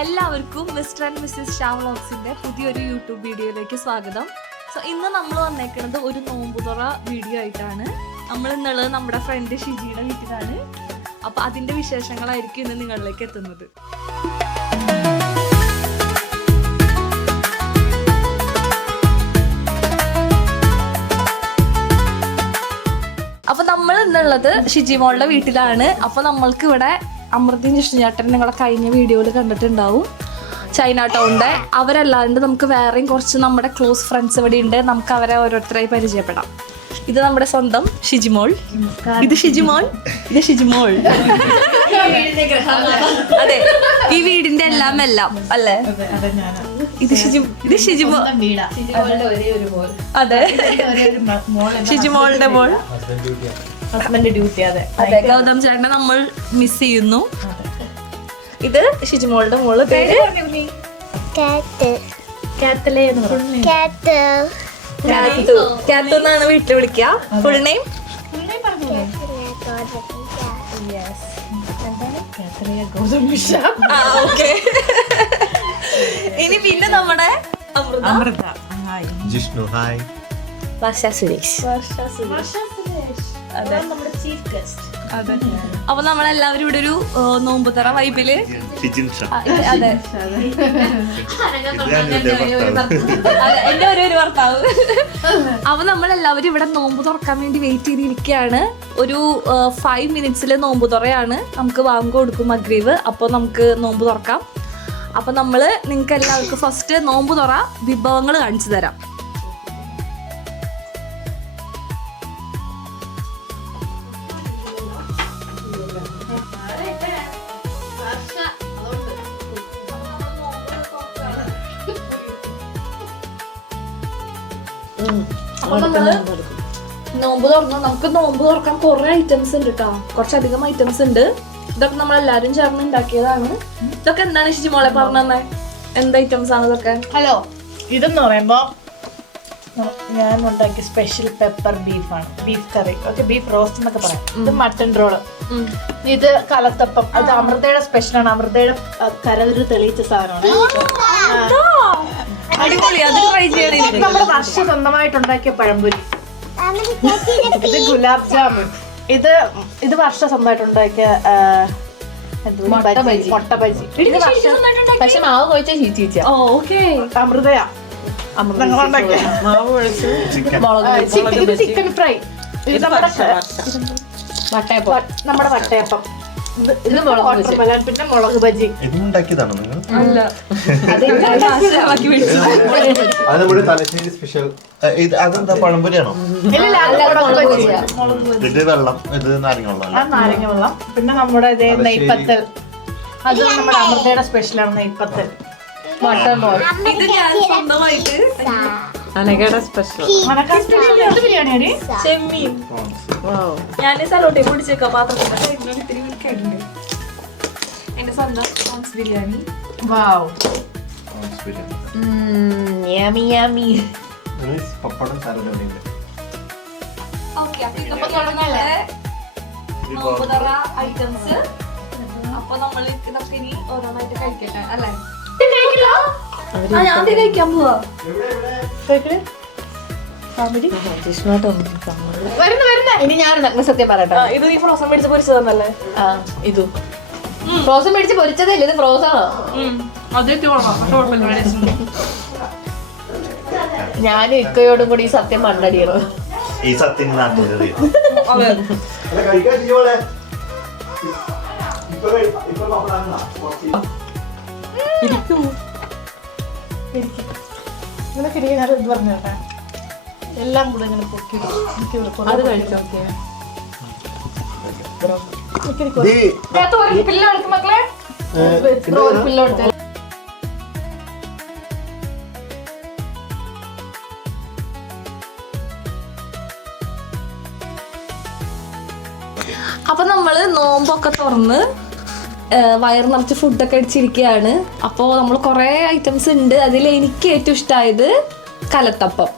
എല്ലാവർക്കും mister and Mrs Shah വ്ളോഗ്സിന്റെ പുതിയൊരു YouTube വീഡിയോയിലേക്ക് സ്വാഗതം. സോ ഇന്ന് നമ്മൾ വന്നേക്കുന്നത് ഒരു നോമ്പുതുറ വീഡിയോ ആയിട്ടാണ്. നമ്മൾ ഇന്നുള്ളത് നമ്മുടെ ഫ്രണ്ട് ഷിജിയുടെ വീട്ടിലാണ്. അപ്പോൾ അതിന്റെ വിശേഷങ്ങളായിരിക്കും ഇന്ന് നിങ്ങളിലേക്ക് എത്തുന്നത്. അപ്പോൾ നമ്മൾ ഇന്നുള്ളത് ഷിജിമോളുടെ വീട്ടിലാണ്. അപ്പോൾ നമ്മൾക്ക് ഇവിടെ അമൃതയും ജിഷ്ണുചേട്ടൻ നിങ്ങളെ കഴിഞ്ഞ വീഡിയോയിൽ കണ്ടിട്ടുണ്ടാവും, ചൈന ടൗണിൻ്റെ. അവരല്ലാണ്ട് നമുക്ക് വേറെയും കുറച്ച് നമ്മുടെ ക്ലോസ് ഫ്രണ്ട്സ് ഇവിടെ ഉണ്ട്. നമുക്ക് അവരെ ഓരോരുത്തരായി പരിചയപ്പെടാം. ഇത് നമ്മുടെ സ്വന്തം ഷിജിമോൾ, ഇത് ഷിജിമോൾ, ഇത് ഷിജിമോൾ. അതെ, ഈ വീടിന്റെ എല്ലാം അല്ലേ? ഇത് ഷിജിമോൾ, അതെ, ഷിജിമോളുടെ മോൾ, ഹസ്ബൻഡ് ഡ്യൂട്ടി. അതെ, ഗൗതം ചേട്ടനെ നമ്മൾ മിസ് ചെയ്യുന്നു. ഇത് ഷിജിമോളുടെ മോള്, പേര് എന്നാണ് വീട്ടിൽ വിളിക്കുക. ഫുൾ നെയിം ഇനി പിന്നെ നമ്മുടെ അമൃത, ജിഷ്ണു, ഹായ്, വർഷ സുരേഷ്. അപ്പൊ നമ്മളെല്ലാവരും ഇവിടെ ഒരു നോമ്പുതറ വൈബില്. അതെ, എന്റെ ഒരു ഭർത്താവ്. അപ്പൊ നമ്മളെല്ലാവരും ഇവിടെ നോമ്പ് തുറക്കാൻ വേണ്ടി വെയിറ്റ് ചെയ്തിരിക്കുകയാണ്. ഒരു 5 minutes നോമ്പ് തുറയാണ്. നമുക്ക് വാങ്ങ് കൊടുക്കും മഗ്രിബ്. അപ്പൊ നമുക്ക് നോമ്പ് തുറക്കാം. അപ്പൊ നമ്മള് നിങ്ങൾക്ക് എല്ലാവർക്കും ഫസ്റ്റ് നോമ്പ് തുറ വിഭവങ്ങൾ കാണിച്ചു തരാം. നോമ്പ് തുറന്നു. നമുക്ക് നോമ്പ് തുറക്കാൻ കുറെ ഐറ്റംസ് ഉണ്ട് കേട്ടോ, കുറച്ചധികം ഐറ്റംസ് ഉണ്ട്. ഇതൊക്കെ നമ്മളെല്ലാരും ചേർന്ന് ഉണ്ടാക്കിയതാണ്. ഇതൊക്കെ എന്താണ് ഷിജിമോളെ പറഞ്ഞു തന്നെ, എന്ത് ഐറ്റംസ് ആണ് ഇതൊക്കെ? ഹലോ, ഇതെന്ന് പറയുമ്പോ ഞാൻ ഉണ്ടാക്കിയ സ്പെഷ്യൽ പെപ്പർ ബീഫാണ്, ബീഫ് കറി. ഓക്കെ, ബീഫ് റോസ്റ്റ് എന്നൊക്കെ പറയാം. ഇത് മട്ടൺ റോള്, ഇത് കലത്തപ്പം. അത് അമൃതയുടെ സ്പെഷ്യലാണ്. അമൃതയുടെ കരവിൽ തെളിയിച്ച സാധനമാണ്. അടിപൊളി, അത് ട്രൈ ചെയ്യണം. നമ്മുടെ വർഷ സ്വന്തമായിട്ട് ഉണ്ടാക്കിയ പഴംപൊരി. ഇത് ഗുലാബ് ജാമുൻ. ഇത് വർഷ സ്വന്തമായിട്ട് ഉണ്ടാക്കിയ മുട്ട ബജി. പക്ഷെ മാവ് കുഴച്ച ചീച്ച അമൃതയാ ചിക്കൻ ഫ്രൈ. ഇത് നമ്മുടെ വട്ടയപ്പം. പിന്നെ മുളക് ബജി. ഇതുണ്ടാക്കിയതാണോ നിങ്ങൾ? അതെന്താ പഴംപൊരിയാണോ? ഇത് വെള്ളം, ഇത് നാരങ്ങ വെള്ളം. പിന്നെ നമ്മുടെ നെയ്പ്പത്തൽ, അത് നമ്മുടെ അമൃതയുടെ സ്പെഷ്യലാണ്. നെയ്പ്പത്തൽ, മട്ടൺ റോൾ. ഇത് ഞാൻ സ്വന്തമായിട്ട് ബിരിയാണി, ചെമ്മീൻ. ഞാൻ സലോട്ടെ പൊടിച്ചേക്കാം പാത്രത്തിൽ. എന്റെ സ്വന്തം പ്രോൺസ് ബിരിയാണി. പപ്പടം, സാലഡ്. ഓക്കെ, അപ്പൊ ഇതൊക്കെ നമ്മുടെ നോമ്പുതുറ ഐറ്റംസ്. അപ്പൊ നമ്മൾ ഇതൊക്കെ ഇനി ഓരോന്നായിട്ട് കഴിക്കട്ടെ, അല്ലേ? ഞാൻ കഴിക്കാൻ പോവാ. ഇനി ഞാൻ സത്യം പറയട്ടെ, ഇത് നീ ഫ്രോസൺ മേടിച്ച് പൊരിച്ചതന്നല്ലേ? ഇതും ഫ്രോസൺ മേടിച്ച് പൊരിച്ചതല്ലേ, ഇത് ഫ്രോസാണോ? ഞാനും ഇക്കയോടും കൂടി ഈ സത്യം മണ്ടടിയണം. ഈ സത്യം പറഞ്ഞോട്ടെ. എല്ലാം കൂടെ ഇങ്ങനെ പൊക്കി അത് കഴിച്ചോ. മക്കളെ അപ്പൊ നമ്മള് നോമ്പൊക്കെ തുറന്ന് വയറ് നിറച്ച് ഫുഡൊക്കെ അടിച്ചിരിക്കുകയാണ്. അപ്പോൾ നമ്മൾ കുറേ ഐറ്റംസ് ഉണ്ട്. അതിൽ എനിക്ക് ഏറ്റവും ഇഷ്ടമായത് കലത്തപ്പം.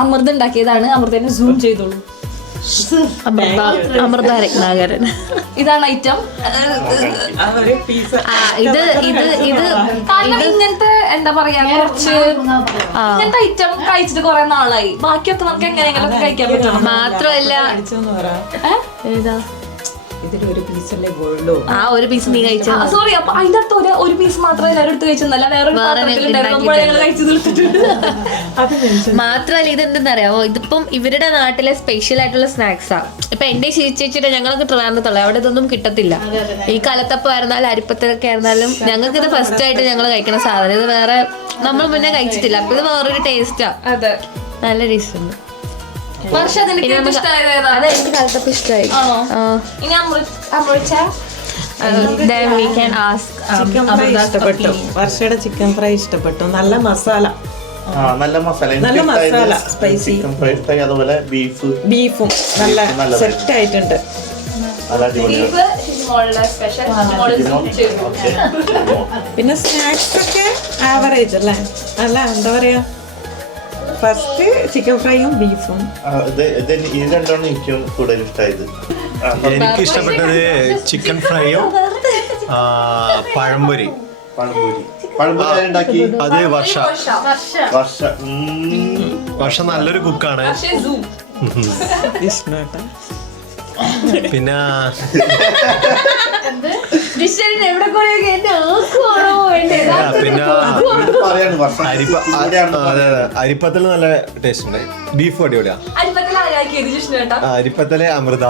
അമൃത ഉണ്ടാക്കിയതാണ്. അമൃതനെ സൂം ചെയ്തോളൂ. അമൃത രത്നാകരൻ. ഇതാണ് ഐറ്റം. ഇത് ഇത് ഇത് കാരണം ഇങ്ങനത്തെ എന്താ പറയാ കുറച്ച് ഇങ്ങനത്തെ ഐറ്റം കഴിച്ചിട്ട് കുറെ നാളായി. ബാക്കിയൊക്കെ നമുക്ക് എങ്ങനെയെങ്കിലും ഒക്കെ കഴിക്കാൻ പറ്റണം. മാത്രമല്ല ഏതാ ഇതിലൊരു പീസല്ലേ ഗോൾഡോ ആ ഒരു പീസ് നീ കഴിച്ച സോറി. അപ്പൊ അതിന്റെ അകത്ത് ഒരു പീസ് മാത്രമേ എല്ലാവരും എടുത്ത് കഴിച്ചെന്നല്ല, വേറെ മാത്രല്ല ഇത് എന്തെന്നറിയാമോ, ഇതിപ്പം ഇവരുടെ നാട്ടിലെ സ്പെഷ്യൽ ആയിട്ടുള്ള സ്നാക്സാ. ഇപ്പൊ എന്റെ ചേച്ചിയുടെ ഞങ്ങളൊക്കെ ട്രിവാൻഡ്രത്തുള്ള അവിടെ ഇതൊന്നും കിട്ടത്തില്ല. ഈ കലത്തപ്പം ആയിരുന്നാലും അരിപ്പത്തിലൊക്കെ ആയിരുന്നാലും ഞങ്ങൾക്ക് ഇത് ഫസ്റ്റ് ആയിട്ട് ഞങ്ങൾ കഴിക്കുന്ന സാധനം. ഇത് വേറെ നമ്മൾ മുന്നേ കഴിച്ചിട്ടില്ല. അപ്പൊ ഇത് വേറൊരു ടേസ്റ്റാ. അതെ, നല്ല ടേസ്റ്റ് ഉണ്ട്. എനിക്ക് കലത്തപ്പം ഇഷ്ടമായി. ഇനി Amrutha Then we can ask chicken fry ഇഷ്ടപ്പെട്ടു. വർഷയുടെ ചിക്കൻ ഫ്രൈ ഇഷ്ടപ്പെട്ടു. നല്ല മസാല, നല്ല മസാല, നല്ല മസാല, സ്പൈസി. ചിക്കൻ ഫ്രൈ ഇഷ്ടമായി. അതുപോലെ ബീഫും നല്ല സെറ്റ് ആയിട്ടുണ്ട്. പിന്നെ സ്നാക്സ് ഒക്കെ ആവറേജ് അല്ലേ? അല്ല എന്താ പറയാ, ഫസ്റ്റ് ചിക്കൻ ഫ്രൈയും ബീഫും. ഈ രണ്ടാണ് എനിക്ക് കൂടുതൽ ഇഷ്ടമായത്. എനിക്ക് ഇഷ്ടപ്പെട്ടത് ചിക്കൻ ഫ്രൈയും പഴംപൊരി. പഴംപൊരി ഉണ്ടാക്കി അത് വർഷ വർഷ വർഷ നല്ലൊരു കുക്കാണ്. പിന്നെ പിന്നെ അരിപ്പത്തിൽ നല്ല ടേസ്റ്റ് ഉണ്ട്. ബീഫ് അടിപൊളിയാ. അരിപ്പത്തല് അമൃത,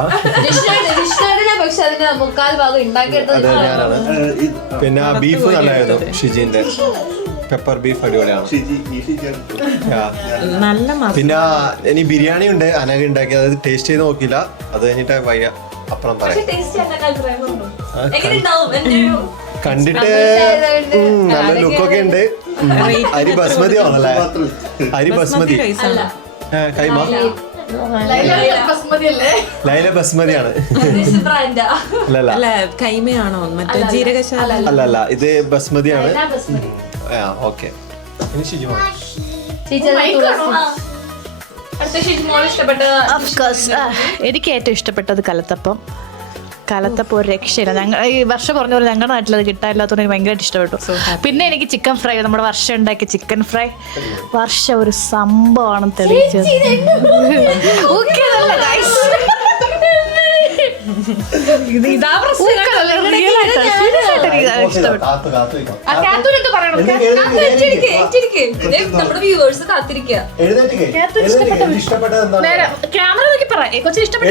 പക്ഷെ അതിന്റെ മുക്കാൽ ഭാഗം ഉണ്ടാക്കിയെടുത്തത് അതെ ഞാനാണ്. പിന്നെ ബീഫ് നല്ലായിരുന്നു. ഷിജിന്റെ പെപ്പർ ബീഫ് അടിപൊളിയാണ്. നല്ല മസാല. പിന്നെ ഇനി ബിരിയാണി ഉണ്ട് അനഘ ഉണ്ടാക്കിയത്. അത് ടേസ്റ്റ് ചെയ്ത് നോക്കില്ല. അത് കഴിഞ്ഞിട്ട് വയ്യ അപ്പുറം പറയാം. കണ്ടിട്ട് നല്ല ലുക്കൊക്കെ ഉണ്ട്. അരി ബസ്മതി ആണല്ലേ? അരി ബസ്മതി കൈമ ലൈല ബസ്മതിയാണ്. അല്ലല്ല അല്ല കൈമയാണോ മറ്റേ ജീരകശാല? അല്ലല്ല ഇത് ബസ്മതിയാണ്. ഓക്കെ. ഇനി ഷിജു എനിക്ക് ഏറ്റവും ഇഷ്ടപ്പെട്ടത് കലത്തപ്പം ഒരു രക്ഷയില്ല. ഞങ്ങൾ ഈ വർഷം പറഞ്ഞ പോലെ ഞങ്ങളുടെ നാട്ടിലത് കിട്ടാനില്ലാത്തതുകൊണ്ട് എനിക്ക് ഭയങ്കരമായിട്ട് ഇഷ്ടപ്പെട്ടു. പിന്നെ എനിക്ക് ചിക്കൻ ഫ്രൈ, നമ്മുടെ വർഷം ഉണ്ടാക്കിയ ചിക്കൻ ഫ്രൈ വർഷ ഒരു സംഭവമാണ് തെളിയിച്ചത്. ക്യാമറ നോക്കി പറ കൊച്ചിന് ഇഷ്ടപ്പെട്ട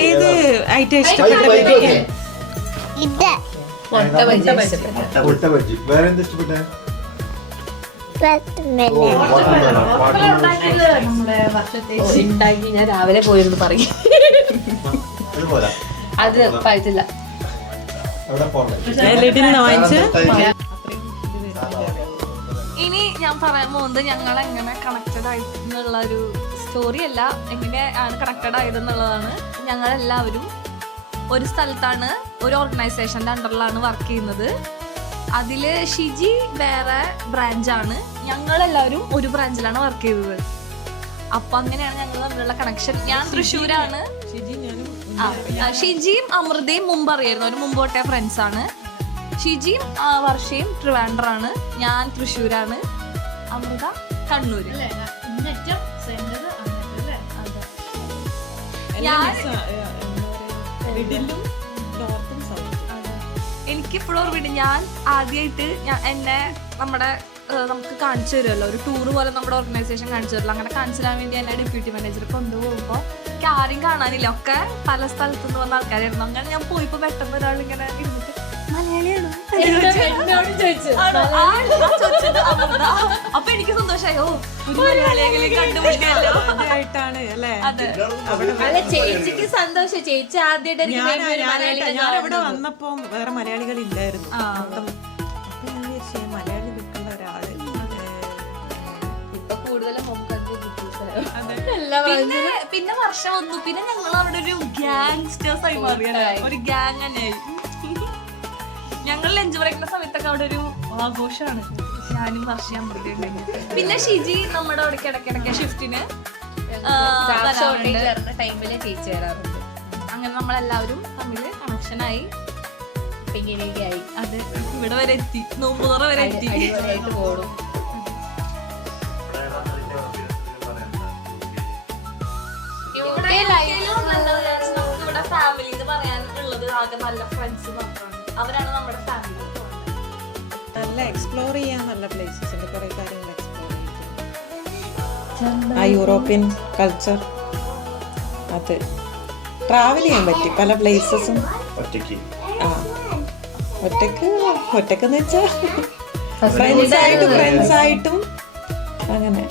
ഏത് ഐറ്റം ഇഷ്ടപ്പെട്ട? വേറെന്താ ഇഷ്ടപ്പെട്ടെ? ഉണ്ടാക്കി ഞാൻ രാവിലെ പോയിരുന്നു പറയും. അത് കഴിച്ചില്ല. ഇനി ഞാൻ പറയാൻ പോകുന്നത് ഞങ്ങൾ എങ്ങനെ കണക്റ്റഡ് ആയിട്ടുള്ള ഒരു സ്റ്റോറി അല്ല, എങ്ങനെയാണ് കണക്റ്റഡ് ആയതെന്നുള്ളതാണ്. ഞങ്ങളെല്ലാവരും ഒരു സ്ഥലത്താണ്, ഒരു ഓർഗനൈസേഷൻ്റെ അണ്ടറിലാണ് വർക്ക് ചെയ്യുന്നത്. അതിൽ ഷിജി വേറെ ബ്രാഞ്ചാണ്, ഞങ്ങളെല്ലാവരും ഒരു ബ്രാഞ്ചിലാണ് വർക്ക് ചെയ്തത്. അപ്പം അങ്ങനെയാണ് ഞങ്ങൾ തമ്മിലുള്ള കണക്ഷൻ. ഞാൻ തൃശ്ശൂരാണ്. ഷിജിയും അമൃതയും മുമ്പ് അറിയായിരുന്നു, അവർ മുമ്പ് തൊട്ടേ ഫ്രണ്ട്സാണ്. ഷിജിയും വർഷയും ട്രിവാൻഡ്രാണ്, ഞാൻ തൃശ്ശൂരാണ്, അമൃത കണ്ണൂര്. എനിക്കിപ്പോഴും ഓർമ്മയുണ്ട്, ഞാൻ ആദ്യമായിട്ട് എന്നെ നമുക്ക് കാണിച്ചു തരുമല്ലോ, ഒരു ടൂർ പോലെ നമ്മുടെ ഓർഗനൈസേഷൻ കാണിച്ചു തരുമല്ലോ. അങ്ങനെ കാണിച്ചു തരാൻ വേണ്ടി എന്നെ ഡെപ്യൂട്ടി മാനേജർ കൊണ്ടുപോകുമ്പോൾ എനിക്ക് ആരും കാണാനില്ല, ഒക്കെ പല സ്ഥലത്തു നിന്ന് വന്ന ആൾക്കാരായിരുന്നു. അങ്ങനെ ഞാൻ പോയിപ്പോ പെട്ടെന്ന് ഒരാളിങ്ങനെ ഇരുന്നിട്ട് മലയാളിയാണോ അപ്പൊ എനിക്ക് സന്തോഷമായി. ഓ ചേച്ചിക്ക് സന്തോഷം. ചേച്ചി ആദ്യമായിട്ട് ഞാൻ ഇവിടെ വന്നപ്പോ വേറെ മലയാളികൾ ഇല്ലായിരുന്നു. മലയാളി നിൽക്കുന്ന ഒരാള് ഇപ്പൊ കൂടുതലും പിന്നെ വർഷം വന്നു. പിന്നെ ഞങ്ങൾ അവിടെ ഒരു ഗ്യാങ്സ്റ്റേഴ്സ് ആയി മാറിയല്ലേ, ഒരു ഗ്യാങ് തന്നെയായി. ഞങ്ങൾ ലഞ്ച് ബ്രേക്കിന്റെ സമയത്തൊക്കെ അവിടെ ഒരു ആഘോഷമാണ്. ഞാനും വർഷം അമൃതയും. പിന്നെ ഷിജി നമ്മുടെ അവിടെ ഇടയ്ക്കിടയ്ക്ക് ഷിഫ്റ്റിന് ഷോർട്ടേജ് വരുന്ന ടൈമില് ചേച്ചി വരാറുണ്ട്. അങ്ങനെ നമ്മളെല്ലാവരും തമ്മിൽ കണക്ഷനായി ഇങ്ങനെയൊക്കെയായി അത് ഇവിടെ വരെ എത്തി, നോമ്പുതുറ വരെ എത്തി. അടിപൊളിയായിട്ട് പോടും. ഇവിടെ ഫാമിലി എന്ന് പറയാനുള്ളത് ആകെ നല്ല ഫ്രണ്ട്സ് മാത്രമാണ്. അവരാണ് നമ്മുടെ ഫാമിലി. നല്ല എക്സ്പ്ലോർ ചെയ്യാൻ നല്ല പ്ലേസസ് ഉണ്ട്, കുറേ കാര്യങ്ങൾ എക്സ്പ്ലോർ ചെയ്തു. ആ യൂറോപ്യൻ കൾച്ചർ അത് ട്രാവൽ ചെയ്യാൻ പറ്റി പല പ്ലേസസും. ഒറ്റയ്ക്ക് ആ ഒറ്റക്കെന്ന് വെച്ചാൽ ഫ്രണ്ട്സായിട്ടും അങ്ങനെ.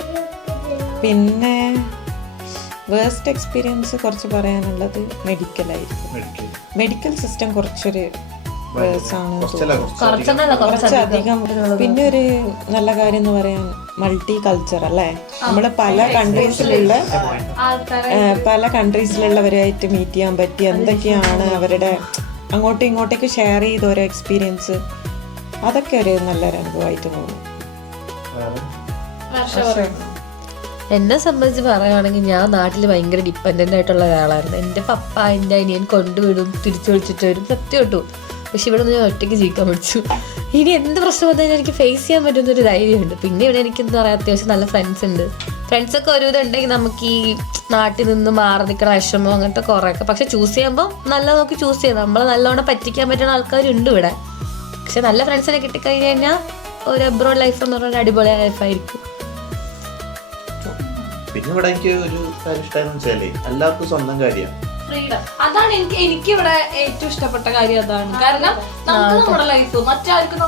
പിന്നെ വേസ്റ്റ് എക്സ്പീരിയൻസ് കുറച്ച് പറയാനുള്ളത് മെഡിക്കലായിരിക്കും. മെഡിക്കൽ സിസ്റ്റം കുറച്ചൊരു വേഴ്സാണ് കുറച്ചധികം. പിന്നെ ഒരു നല്ല കാര്യം എന്ന് പറയാൻ മൾട്ടി കൾച്ചർ അല്ലേ, നമ്മള് പല കൺട്രീസിലുള്ളവരായിട്ട് മീറ്റ് ചെയ്യാൻ പറ്റി. എന്തൊക്കെയാണ് അവരുടെ അങ്ങോട്ടും ഇങ്ങോട്ടേക്ക് ഷെയർ ചെയ്ത ഓരോ എക്സ്പീരിയൻസ്, അതൊക്കെ ഒരു നല്ലൊരു അനുഭവമായിട്ട് തോന്നുന്നു. എന്നെ സംബന്ധിച്ച് പറയുകയാണെങ്കിൽ ഞാൻ നാട്ടിൽ ഭയങ്കര ഡിപ്പെൻഡൻ്റ് ആയിട്ടുള്ള ഒരാളായിരുന്നു. എൻ്റെ പപ്പ എൻ്റെ അനിയൻ കൊണ്ടുവിടും, തിരിച്ചു വിളിച്ചിട്ട് വരും, സത്യം കേട്ടു. പക്ഷെ ഇവിടെ നിന്ന് ഞാൻ ഒറ്റയ്ക്ക് ജീവിക്കാൻ പഠിച്ചു. ഇനി എന്ത് പ്രശ്നം വന്നാലും എനിക്ക് ഫേസ് ചെയ്യാൻ പറ്റുന്നൊരു ധൈര്യമുണ്ട്. പിന്നെ ഇവിടെ എനിക്ക് എന്താ പറയുക, അത്യാവശ്യം നല്ല ഫ്രണ്ട്സ് ഉണ്ട്. ഫ്രണ്ട്സൊക്കെ ഒരുവിധം ഉണ്ടെങ്കിൽ നമുക്ക് ഈ നാട്ടിൽ നിന്ന് മാറി നിൽക്കുന്ന വിഷമം അങ്ങനത്തെ കുറേയൊക്കെ. പക്ഷെ ചൂസ് ചെയ്യുമ്പോൾ നല്ല നോക്കി ചൂസ് ചെയ്യാം. നമ്മളെ നല്ലോണം പറ്റിക്കാൻ പറ്റുന്ന ആൾക്കാരുണ്ട് ഇവിടെ. പക്ഷെ നല്ല ഫ്രണ്ട്സിനെ കിട്ടിക്കഴിഞ്ഞ് കഴിഞ്ഞാൽ ഒരു അബ്രോഡ് ലൈഫ് എന്ന് പറഞ്ഞാൽ അടിപൊളി ലൈഫായിരിക്കും. പിന്നെ ഇവിടെ എനിക്ക് ഒരു കാര്യം ഇഷ്ടമായെന്ന് വെച്ചാല് എല്ലാവർക്കും സ്വന്തം കാര്യമാണ്. ഫ്രീഡം, അതാണ് എനിക്ക് ഇവിടെ ഏറ്റവും ഇഷ്ടപ്പെട്ട കാര്യം. അതാണ് കാരണം നമുക്ക് നമ്മുടെ ലൈഫ് മറ്റാർക്കും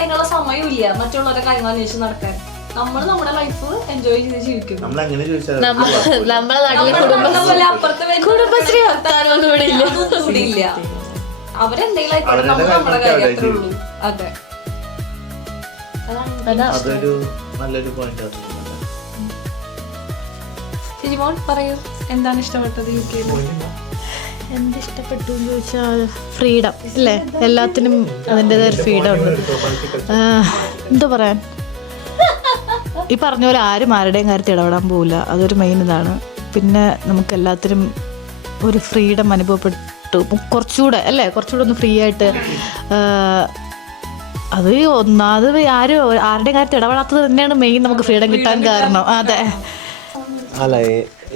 അതിനുള്ള സമയമില്ല മറ്റുള്ളവരുടെ കാര്യങ്ങൾ അന്വേഷിച്ച് നടക്കാൻ. നമ്മൾ നമ്മുടെ ലൈഫ് എൻജോയ് ചെയ്ത് ജീവിക്കും. നമ്മൾ എങ്ങനെ ചോദിച്ചാൽ നമ്മളെ നാട്ടിലെ കുടുംബശ്രീ വർത്താനൊന്നും ഇവിടെ ഇല്ല. ഇവിടെ ഇല്ല. അവരെന്തെങ്കിലും ആയിക്കോട്ടെ, നമ്മൾ നമ്മുടെ കാര്യം അത്രേ ഉള്ളൂ. അതെ, അതൊരു നല്ലൊരു പോയിന്റ്. ഷിജിമോൻ പറയൂ, എന്താണ് ഇഷ്ടപ്പെട്ടത് UK-യിൽ? എന്തിഷ്ടപ്പെട്ടു എന്ന് ചോദിച്ചാൽ ഫ്രീഡം അല്ലേ, എല്ലാത്തിനും അതിൻ്റെതായ ഒരു ഫ്രീഡം ഉണ്ട്. എന്താ പറയാൻ, ഈ പറഞ്ഞ പോലെ ആരും ആരുടെയും കാര്യത്തിൽ ഇടപെടാൻ പോവില്ല, അതൊരു മെയിൻ ഇതാണ്. പിന്നെ നമുക്ക് എല്ലാത്തിനും ഒരു ഫ്രീഡം അനുഭവപ്പെട്ടു, കുറച്ചുകൂടെ അല്ലേ, കുറച്ചുകൂടെ ഒന്ന് ഫ്രീ ആയിട്ട്. അത് ഒന്നാമത് ആരുടെയും കാര്യത്തിൽ ഇടപെടാത്തത് തന്നെയാണ് മെയിൻ നമുക്ക് ഫ്രീഡം കിട്ടാൻ കാരണം. അതെ, അല്ല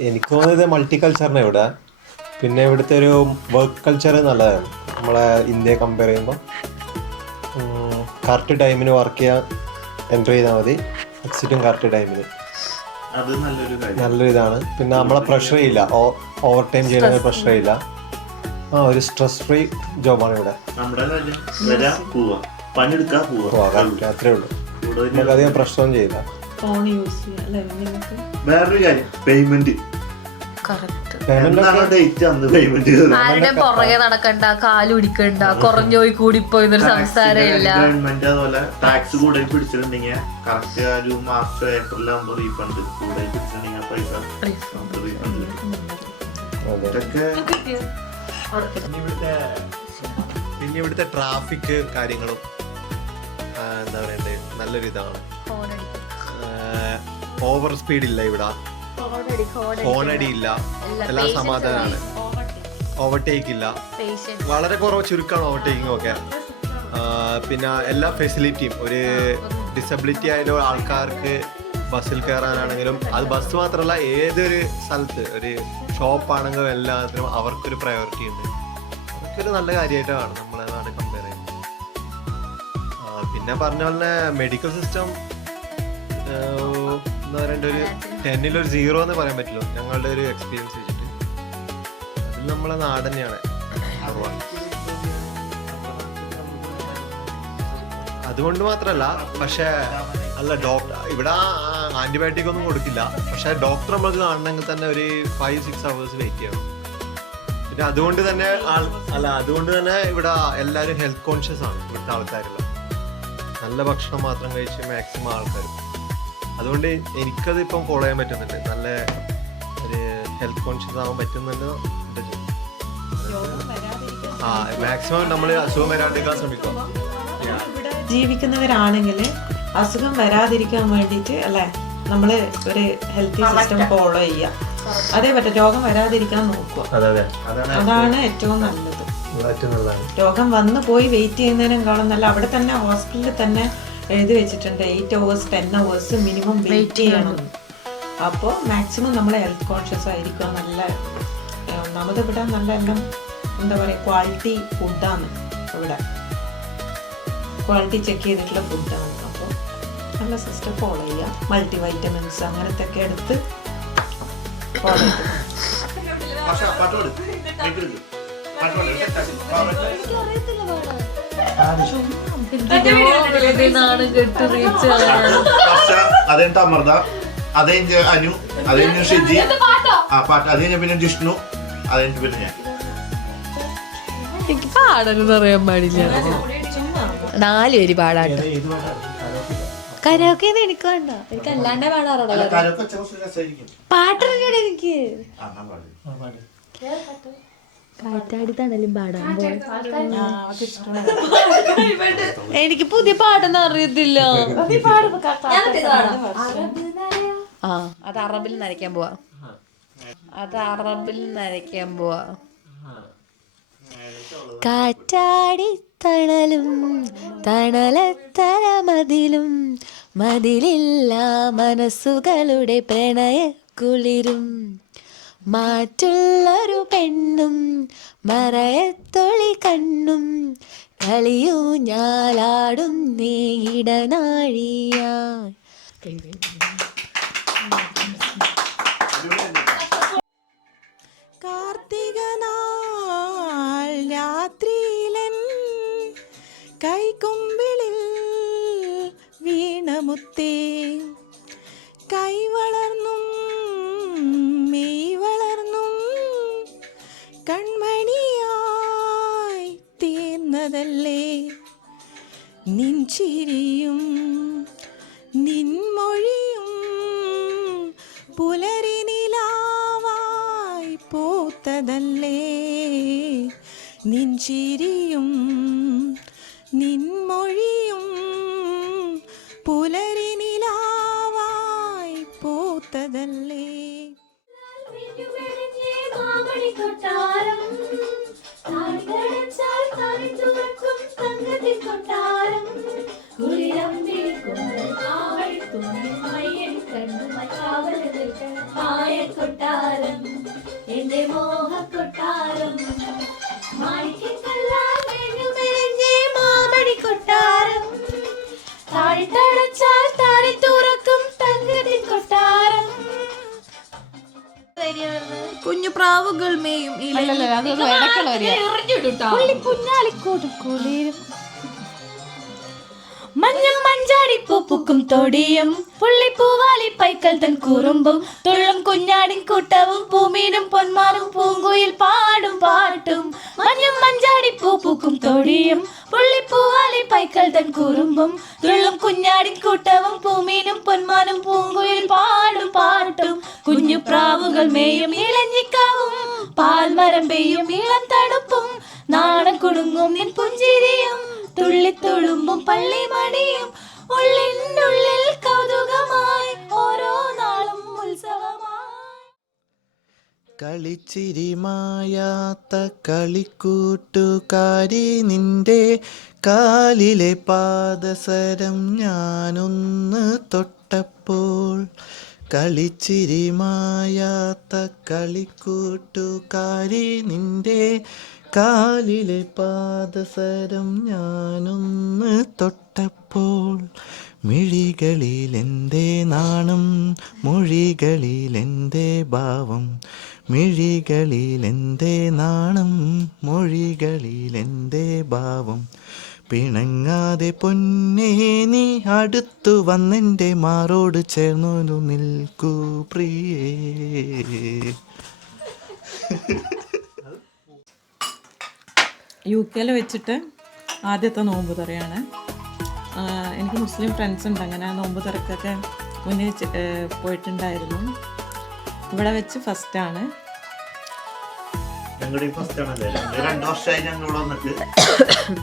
എനിക്ക് തോന്നുന്നത് മൾട്ടി കൾച്ചറിനെ ഇവിടെ. പിന്നെ ഇവിടുത്തെ ഒരു വർക്ക് കൾച്ചർ നല്ലതാണ്. നമ്മളെ ഇന്ത്യയെ കമ്പയർ ചെയ്യുമ്പോൾ കറക്റ്റ് ടൈമിന് വർക്ക് ചെയ്യാൻ എൻ്റർ ചെയ്താൽ മതി, എക്സിറ്റും കറക്റ്റ് ടൈമിന്. അത് നല്ലൊരു ഇതാണ്. പിന്നെ നമ്മളെ പ്രഷർ ചെയ്യില്ല, ഓവർ ടൈം ചെയ്യുന്ന പ്രഷർ ചെയ്യില്ല. ഒരു സ്ട്രെസ് ഫ്രീ ജോബാണ് ഇവിടെ. നമ്മുടെ കാര്യം വരാ പോവാ, പണിയെടുക്കാ പോവാ, അത്രേ ഉള്ളൂ. നമുക്ക് അധികം പ്രശ്നമൊന്നും ചെയ്യില്ല. ഫോൺ യൂസ് ചെയ്യാം അല്ലേ നിങ്ങൾക്ക്. വേറൊരു കാര്യം, പേയ്മെന്റ്. ഡേറ്റ് അന്ന് പേയ്മെന്റ് ആരുടെ പുറകെ നടക്കണ്ട, കാല് പിടിക്കണ്ട, കുറഞ്ഞോയി കൂടിപ്പോയി എന്നൊരു സംസാരമില്ല. ഗവൺമെന്റ് അതുപോലെ ടാക്സ് കൂടുതൽ പിടിച്ചിട്ടുണ്ടെങ്കിൽ കറക്റ്റ് ഒരു മാർച്ച് ഏപ്രിൽ ആകുമ്പോൾ റീഫണ്ട്, കൂടുതൽ പിടിച്ചിട്ടുണ്ടെങ്കിൽ പൈസ നമുക്ക് റീഫണ്ട് ഇതൊക്കെ. പിന്നെ ഇവിടുത്തെ ട്രാഫിക് കാര്യങ്ങളും എന്താ പറയണ്ടേ, നല്ലൊരു ഇതാണ്. ഓവർ സ്പീഡ് ഇല്ല ഇവിടെ, ഹോണടി ഇല്ല, എല്ലാം സമാധാനമാണ്. ഓവർടേക്ക് ഇല്ല, വളരെ കുറവ് ചുരുക്കമാണ് ഓവർടേക്കിംഗ് ഒക്കെ. പിന്നെ എല്ലാ ഫെസിലിറ്റിയും, ഒരു ഡിസബിലിറ്റി ആയ ആൾക്കാർക്ക് ബസ്സിൽ കയറാനാണെങ്കിലും, അത് ബസ് മാത്രമല്ല ഏതൊരു സ്ഥലത്ത് ഒരു ഷോപ്പാണെങ്കിലും എല്ലാത്തിനും അവർക്കൊരു പ്രയോറിറ്റി ഉണ്ട്. അതൊക്കെ നല്ല കാര്യമായിട്ടാണ് നമ്മളെ നാട് കമ്പയർ ചെയ്യുന്നത്. പിന്നെ പറഞ്ഞ പോലെ മെഡിക്കൽ സിസ്റ്റം എന്താ പറയണ്ട, ഒരു 10-ൽ ഒരു 0 എന്ന് പറയാൻ പറ്റില്ല ഞങ്ങളുടെ ഒരു എക്സ്പീരിയൻസ് വെച്ചിട്ട്. അതിൽ നമ്മളെ നാട് തന്നെയാണ്. അതുകൊണ്ട് മാത്രമല്ല, പക്ഷെ അല്ല ഡോക്ടർ ഇവിടെ ആന്റിബയോട്ടിക് ഒന്നും കൊടുക്കില്ല. പക്ഷെ ഡോക്ടർ നമുക്ക് കാണണമെങ്കിൽ തന്നെ ഒരു 5-6 hours വെയിറ്റ് ചെയ്യണം. പിന്നെ അതുകൊണ്ട് തന്നെ ഇവിടെ എല്ലാവരും ഹെൽത്ത് കോൺഷ്യസ് ആണ് ഇവിടുത്തെ ആൾക്കാരെല്ലാം. നല്ല ഭക്ഷണം മാത്രം കഴിച്ച് മാക്സിമം ആൾക്കാർ. അതുകൊണ്ട് എനിക്കത് ഇപ്പം ഫോളോ ചെയ്യാൻ പറ്റുന്നുണ്ട്. നല്ല ഒരു ഹെൽത്ത് കോൺഷ്യസ് ആവാൻ പറ്റുന്നുണ്ട്. മാക്സിമം നമ്മൾ അസുഖം വരാണ്ടിരിക്കാൻ ശ്രമിക്കാം. ജീവിക്കുന്നവരാണെങ്കിൽ അസുഖം വരാതിരിക്കാൻ വേണ്ടിയിട്ട് അല്ലേ നമ്മൾ ഒരു ഹെൽത്തി സിസ്റ്റം ഫോളോ ചെയ്യുക. അതേ പറ്റും, രോഗം വരാതിരിക്കാൻ നോക്കുക. അതാണ് ഏറ്റവും നല്ലത്. രോഗം വന്ന് പോയി വെയിറ്റ് ചെയ്യുന്നതിനേക്കാളും നല്ല അവിടെ തന്നെ ഹോസ്പിറ്റലിൽ തന്നെ എഴുതി വെച്ചിട്ടുണ്ട് 8 hours 10 hours മിനിമം വെയിറ്റ് ചെയ്യണം. അപ്പോൾ മാക്സിമം നമ്മൾ ഹെൽത്ത് കോൺഷ്യസ് ആയിരിക്കുക. നല്ല ഒന്നാമത് ഇവിടെ നല്ല എല്ലാം എന്താ പറയുക, ക്വാളിറ്റി ഫുഡാണ് ഇവിടെ, ക്വാളിറ്റി ചെക്ക് ചെയ്തിട്ടുള്ള ഫുഡാണ്. അപ്പോൾ നല്ല സിസ്റ്റം ഫോളോ ചെയ്യുക. മൾട്ടി വൈറ്റമിൻസ് അങ്ങനത്തെ ഒക്കെ എടുത്ത് ഫോളോ ചെയ്ത് അതെന്ത് അമൃത, അതെഞ്ച് അനു, അതെഞ്ഞ് ഷിജി, ആ പാട്ട് അത് കഴിഞ്ഞ പിന്നെ ജിഷ്ണു, അതെനിക്ക് പിന്നെ ഞാൻ. എനിക്ക് പാടാനൊന്നും അറിയാൻ പാടില്ല. 4 പേര് പാടാട്ടോ. കരോക്കെ എനിക്ക് വേണ്ട, എനിക്ക് അല്ലാണ്ടേ പാടാറുള്ളൂ. പാട്ടറിയാടെ എനിക്ക്. കാറ്റാടി തണലും പാടാൻ പോയി. എനിക്ക് പുതിയ പാട്ടൊന്നും അറിയത്തില്ല. ആ അത് അറബിൽ നരയ്ക്കാൻ പോവാ. കാറ്റാടി തണലും തണലത്തര മതിലും മതിലില്ല മനസ്സുകളുടെ പ്രണയക്കുളിരും മാറ്റുള്ളൊരു പെണ്ണും മറയത്തൊളി കണ്ണും കളിയൂ ഞാലാടും നീടനാഴിയായി. കാർത്തിക നാൾ രാത്രിയിലൻ കൈകൊമ്പിളിൽ വീണമുത്തേ കൈ വളർന്നും മെയ് വളർന്നും കൺമണിയായി തീർന്നതല്ലേ നിൻ ചിരിയും നിൻ മൊഴിയും പുലരി നിലാവായി പൂത്തതല്ലേ നിൻ ചിരിയും നിൻ മൊഴിയും പുലരി നിലാവായി പൂത്തതല്ലേ. എന്റെ മോഹക്കൊട്ടാരം മാമണി കൊട്ടാരം താഴ്ത്തടച്ചാൽ താരെ തുറക്കും തങ്കത്തിൻ കൊട്ടാരം. കുഞ്ഞു പ്രാവുകൾ മേയും കുഞ്ഞാലിക്കൂടും മഞ്ഞും മഞ്ചാടിപ്പൂപ്പുക്കും തൊടിയും പുള്ളിപ്പൂവാലി പൈക്കൽ തൻ കുറുമ്പും തുള്ളും കുഞ്ഞാടിൻ കൂട്ടവും പൂമീനും പൊന്മാനും പൂങ്കുയിൽ പാടും പാട്ടും. മഞ്ഞും മഞ്ചാടിപ്പൂപ്പുക്കും തൊടിയും പുള്ളിപ്പൂവാലി പൈക്കൽ തൻ കുറുമ്പും തുള്ളും കുഞ്ഞാടിൻ കൂട്ടവും പൂമീനും പൊന്മാനും പൂങ്കുയിൽ പാടും പാട്ടും. കുഞ്ഞു പ്രാവുകൾ മേയും ഇളഞ്ഞിക്കാവും പാൽമരം പെയ്യും ഇളം തണുപ്പും നാണം കുടുങ്ങും നിൻ പുഞ്ചിരിയും തുള്ളിത്തുളുമ്പും പള്ളിമണിയും ഉള്ളിനുള്ളിൽ കൗതുകമായി ഓരോ നാളും ഉത്സവമായി. കളിച്ചിരി മായാത്ത കളിക്കൂട്ടുകാരി നിന്റെ കാലിലെ പാദസരം ഞാനൊന്ന് തൊട്ടപ്പോൾ കളിച്ചിരി മായാത്ത കളിക്കൂട്ടുകാരി നിന്റെ കാലിലെ പാദസരം ഞാനൊന്ന് തൊട്ടപ്പോൾ മിഴികളിലെന്തേ നാണം മൊഴികളിലെന്തേ ഭാവം മിഴികളിലെന്തേ നാണം മൊഴികളിലെന്തേ ഭാവം പിണങ്ങാതെ പൊന്നേ നീ അടുത്തു വന്നെൻ്റെ മാറോട് ചേർന്നു നിൽക്കൂ പ്രിയേ. UK വെച്ചിട്ട് ആദ്യത്തെ നോമ്പ് തുറയാണ്. എനിക്ക് മുസ്ലിം ഫ്രണ്ട്സ് ഉണ്ട്, അങ്ങനെ നോമ്പ് തുറക്കൊക്കെ മുന്നേ പോയിട്ടുണ്ടായിരുന്നു. ഇവിടെ വെച്ച് ഫസ്റ്റാണ്. ഞങ്ങളുടെയും ഫസ്റ്റ് ആണല്ലേ. 2 വർഷമായി ഞങ്ങൾ ഇവിടെ വന്നിട്ട്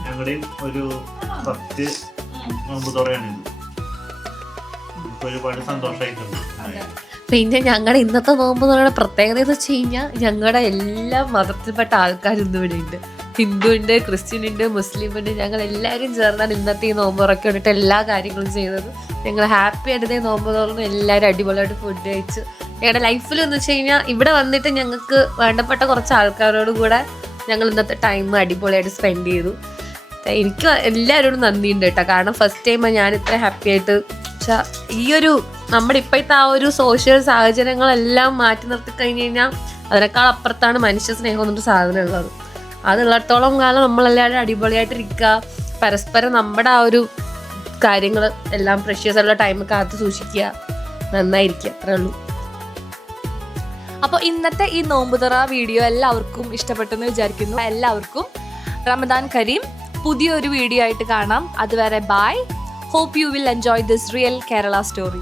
ഞങ്ങളുടെയും ഒരു 10 നോമ്പ് തുറയാണ് ഇത്. നമുക്ക് ഒരുപാട് സന്തോഷമായിട്ടുണ്ട്. പിന്നെ ഞങ്ങളുടെ ഇന്നത്തെ നോമ്പ് എന്ന് പറയുന്ന പ്രത്യേകത എന്ന് വെച്ച് കഴിഞ്ഞാൽ ഞങ്ങളുടെ എല്ലാ മതത്തിൽപ്പെട്ട ആൾക്കാരും ഇന്ന് ഇവിടെ ഉണ്ട്. ഹിന്ദു ഉണ്ട്, ക്രിസ്ത്യൻ ഉണ്ട്, മുസ്ലിം ഉണ്ട്. ഞങ്ങൾ എല്ലാവരും ചേർന്നാണ് ഇന്നത്തെ ഈ നോമ്പ് ഉറക്കി വേണ്ടിയിട്ട് എല്ലാ കാര്യങ്ങളും ചെയ്തത്. ഞങ്ങൾ ഹാപ്പി ആയിട്ട് നോമ്പ് തുറന്ന് എല്ലാവരും അടിപൊളിയായിട്ട് ഫുഡ് കഴിച്ച് ഞങ്ങളുടെ ലൈഫിൽ എന്ന് വെച്ച് കഴിഞ്ഞാൽ ഇവിടെ വന്നിട്ട് ഞങ്ങൾക്ക് വേണ്ടപ്പെട്ട കുറച്ച് ആൾക്കാരോട് കൂടെ ഞങ്ങൾ ഇന്നത്തെ ടൈം അടിപൊളിയായിട്ട് സ്പെൻഡ് ചെയ്തു. എനിക്ക് എല്ലാവരോടും നന്ദിയുണ്ട് കേട്ടോ. കാരണം ഫസ്റ്റ് ടൈമാണ് ഞാൻ ഇത്ര ഹാപ്പി ആയിട്ട്. പക്ഷേ ഈ ഒരു നമ്മുടെ ഇപ്പോഴത്തെ ആ ഒരു സോഷ്യൽ സാഹചര്യങ്ങളെല്ലാം മാറ്റി നിർത്തി കഴിഞ്ഞ് കഴിഞ്ഞാൽ അതിനേക്കാൾ അപ്പുറത്താണ് മനുഷ്യ സ്നേഹം എന്നൊരു സാധനം ഉള്ളത്. അതുള്ളിടത്തോളം കാലം നമ്മളെല്ലാവരും അടിപൊളിയായിട്ടിരിക്കുക, പരസ്പരം നമ്മുടെ ആ ഒരു കാര്യങ്ങൾ എല്ലാം പ്രഷ്യസ് ആയിട്ടുള്ള ടൈം കാത്ത് സൂക്ഷിക്കുക, നന്നായിരിക്കുക, അത്രേ ഉള്ളൂ. അപ്പോൾ ഇന്നത്തെ ഈ നോമ്പുതുറ വീഡിയോ എല്ലാവർക്കും ഇഷ്ടപ്പെട്ടെന്ന് വിചാരിക്കുന്നു. എല്ലാവർക്കും റമദാൻ കരീം. പുതിയൊരു വീഡിയോ ആയിട്ട് കാണാം. അതുവരെ by. Hope you will enjoy this real Kerala story.